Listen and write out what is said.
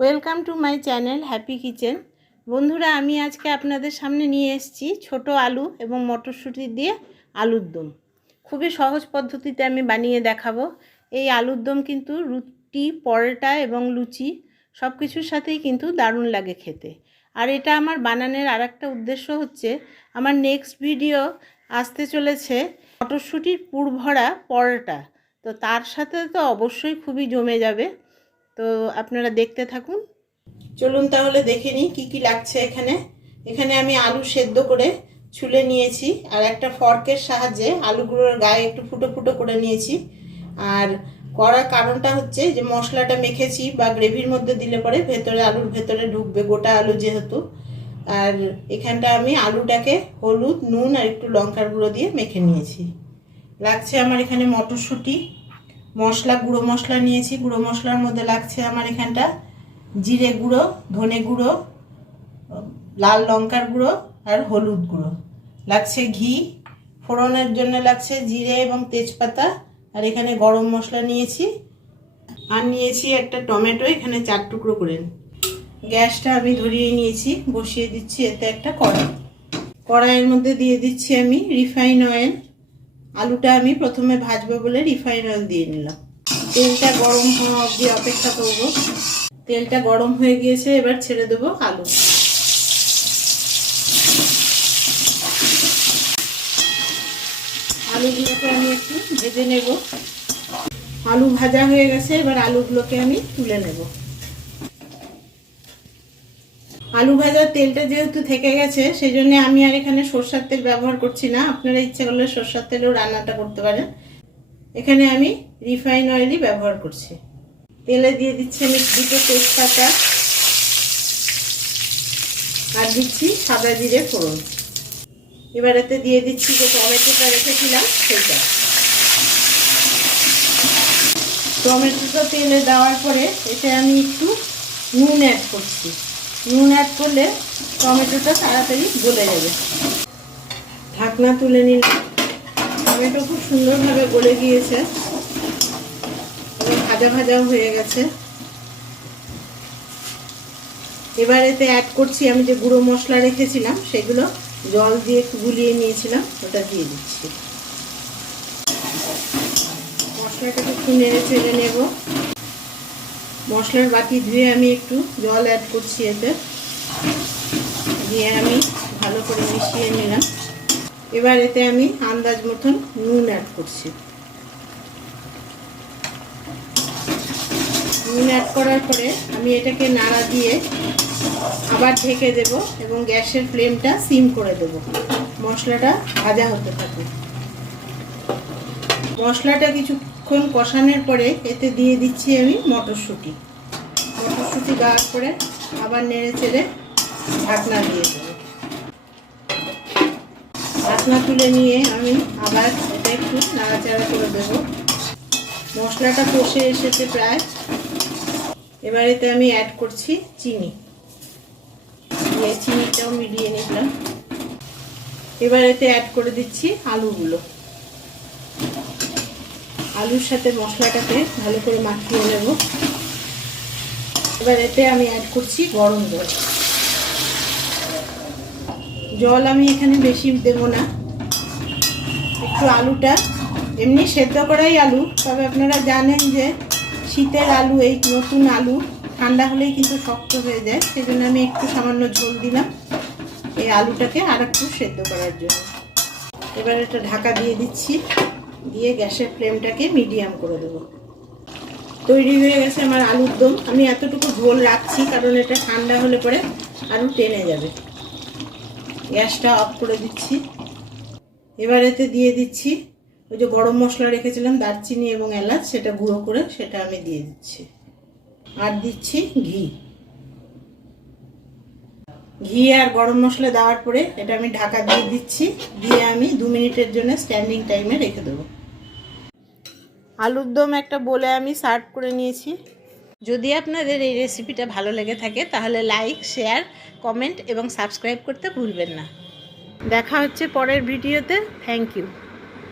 Welcome to my channel happy kitchen. বন্ধুরা, আমি আজকে আপনাদের সামনে নিয়ে এসেছি ছোট আলু এবং মটরশুঁটি দিয়ে আলুর দম। খুবই সহজ পদ্ধতিতে আমি বানিয়ে দেখাবো। এই আলুর দম কিন্তু রুটি, পরোটা এবং লুচি সব কিছুর সাথেই কিন্তু দারুণ লাগে খেতে। আর এটা আমার বানানোর আরেকটা উদ্দেশ্য হচ্ছে, আমার নেক্সট ভিডিও আসতে চলেছে মটরশুঁটির পুর ভরা পরোটা। তো তার সাথে তো অবশ্যই খুবই জমে যাবে। তো আপনারা দেখতে থাকুন। চলুন তাহলে দেখে নিই কী কী লাগছে। এখানে আমি আলু সেদ্ধ করে ছুলে নিয়েছি, আর একটা ফর্কের সাহায্যে আলুগুলোর গায়ে একটু ফুটো ফুটো করে নিয়েছি। আর করার কারণটা হচ্ছে যে মশলাটা মেখেছি বা গ্রেভির মধ্যে দিলে পরে ভেতরে আলুর ভেতরে ঢুকবে, গোটা আলু যেহেতু। আর এখানটা আমি আলুটাকে হলুদ, নুন আর একটু লঙ্কার গুঁড়ো দিয়ে মেখে নিয়েছি। লাগছে আমার এখানে মটরশুঁটি, মশলা, গুঁড়ো মশলা নিয়েছি। গুঁড়ো মশলার মধ্যে লাগছে আমার এখানটা জিরে গুঁড়ো, ধনে গুঁড়ো, লাল লঙ্কার গুঁড়ো আর হলুদ গুঁড়ো। লাগছে ঘি, ফোড়নের জন্য লাগছে জিরে এবং তেজপাতা। আর এখানে গরম মশলা নিয়েছি, আর নিয়েছি একটা টমেটো, এখানে 4 টুকরো করে। গ্যাসটা আমি ধরিয়ে নিয়েছি, বসিয়ে দিচ্ছি এতে একটা কড়াইয়ের মধ্যে দিয়ে দিচ্ছি আমি রিফাইন অয়েল। আলুটা আমি প্রথমে ভাজবো বলে রিফাইন অয়েল দিয়ে নিলাম। তেলটা গরম হওয়া অবধি অপেক্ষা করব। তেলটা গরম হয়ে গিয়েছে, এবার ছেড়ে দেবো আলু। আলুগুলোকে আমি একটু ভেজে নেব। আলু ভাজা হয়ে গেছে, এবার আলুগুলোকে আমি তুলে নেব। আলু ভাজার তেলটা যেহেতু থেকে গেছে, সেই জন্য আমি আর এখানে সরষের তেল ব্যবহার করছি না। আপনারা ইচ্ছে করলে সরষের তেলেও রান্নাটা করতে পারেন। এখানে আমি রিফাইন অয়েলই ব্যবহার করছি। তেলে দিয়ে দিচ্ছি আমি 2টো তেজপাতা, আর দিচ্ছি সাদা জিরে ফোড়ন। এবার এতে দিয়ে দিচ্ছি যে টমেটোটা রেখেছিলাম সেইটা। টমেটোটা তেলে দেওয়ার পরে এতে আমি একটু নুন অ্যাড করছি। নুন অ্যাড করলে টমেটোটা তাড়াতাড়ি গলে যাবে। ঢাকনা তুলে নিলাম। টমেটো খুব সুন্দরভাবে গলে গিয়েছে এবং ভাজা ভাজাও হয়ে গেছে। এবার এতে অ্যাড করছি আমি যে গুঁড়ো মশলা রেখেছিলাম, সেগুলো জল দিয়ে একটু গুলিয়ে নিয়েছিলাম, ওটা দিয়ে দিচ্ছি। মশলাটাকে একটু নেড়ে চেড়ে নেব। মশলার বাটি ধুয়ে আমি একটু জল অ্যাড করছি এতে, দিয়ে আমি ভালো করে মিশিয়ে নিলাম। এবার এতে আমি আন্দাজ মতন নুন অ্যাড করছি। নুন অ্যাড করার পরে আমি এটাকে নাড়া দিয়ে আবার ঢেকে দেব এবং গ্যাসের ফ্লেমটা সিম করে দেব। মশলাটা ভাজা হতে থাকে। মশলাটা কিছুক্ষণ কষানোর পরে এতে দিয়ে দিচ্ছি আমি মটরশুঁটি দেওয়ার পরে আবার নেড়ে চেড়ে ঢাকনা দিয়ে দেব। ঢাকনা তুলে নিয়ে আমি আবার এটা একটু নাড়াচাড়া করে দেব। মশলাটা কষে এসেছে প্রায়। এবার এতে আমি অ্যাড করছি চিনি, দিয়ে চিনিটাও মিলিয়ে নিলাম। এবার এতে অ্যাড করে দিচ্ছি আলুগুলো। আলুর সাথে মশলাটাকে ভালো করে মাখিয়ে নেব। এবার এতে আমি অ্যাড করছি গরম জল। জল আমি এখানে বেশি দেব না, একটু। আলুটা এমনি সেদ্ধ করাই আলু, তবে আপনারা জানেন যে শীতের আলু, এই নতুন আলু ঠান্ডা হলেই কিন্তু শক্ত হয়ে যায়, সেই জন্য আমি একটু সামান্য ঝোল দিলাম এই আলুটাকে আর একটু সেদ্ধ করার জন্য। এবার এটা ঢাকা দিয়ে দিচ্ছি, দিয়ে গ্যাসের ফ্লেমটাকে মিডিয়াম করে দেবো। তৈরি হয়ে গেছে আমার আলুর দম। আমি এতটুকু ঝোল রাখছি কারণ এটা ঠান্ডা হলে পরে আলু টেনে যাবে। গ্যাসটা অফ করে দিচ্ছি। এবার এতে দিয়ে দিচ্ছি ওই যে গরম মশলা রেখেছিলাম, দারচিনি এবং এলাচ, সেটা গুঁড়ো করে সেটা আমি দিয়ে দিচ্ছি। আর দিচ্ছি ঘি আর গরম মশলা দেওয়ার পরে এটা আমি ঢাকা দিয়ে দিচ্ছি, দিয়ে আমি 2 মিনিটের জন্য স্ট্যান্ডিং টাইমে রেখে দেবো। আলুর দম একটা বলে আমি সার্ভ করে নিয়েছি। যদি আপনাদের এই রেসিপিটা ভালো লেগে থাকে তাহলে লাইক, শেয়ার, কমেন্ট এবং সাবস্ক্রাইব করতে ভুলবেন না। দেখা হচ্ছে পরের ভিডিওতে। Thank you.